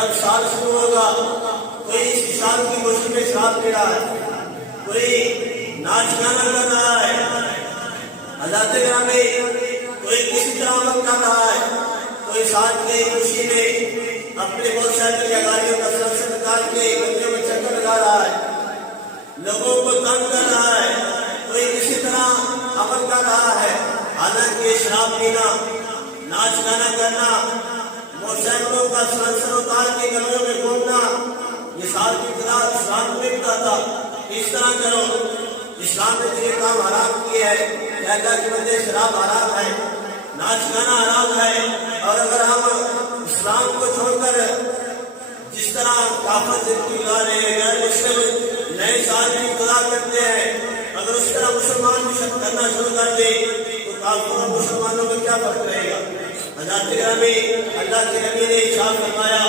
جب سال شروع ہوگا کوئی اسی سال کی خوشی میں شراب پی رہا ہے، کوئی ناچ گانا کر رہا ہے، حضرات گرامی کوئی کسی طرح عمل کر رہا ہے، کوئی سال کی خوشی میں اپنے موٹر سائیکل یا گاڑیوں کا سلسلہ نکال کے گلیوں میں چکر لگا رہا ہے، لوگوں کو تنگ کر رہا ہے، کوئی کسی طرح عمل کر رہا ہے، حالانکہ شراب پینا، ناچ گانا کرنا، موٹر سائیکلوں کا سلسلہ اتار کے گلیوں میں گھومنا، یہ سال کی ابتدا اسلام میں بتاتا اس طرح کرو۔ اسلام نے یہ کام حرام کیا ہے کہ اللہ کی وجہ شراب حرام ہے، ناچ گانا حرام ہے، اور اگر ہم اسلام کو چھوڑ کر جس طرح کافر زندگی گزار رہے ہیں، غیر مسلم نئے سال کی ابتدا کرتے ہیں، اگر اس طرح مسلمان بھی کرنا شروع کر دیں تو کافروں اور مسلمانوں میں کیا فرق رہے گا؟ حضرات گرامی، اللہ کے نبی نے ارشاد فرمایا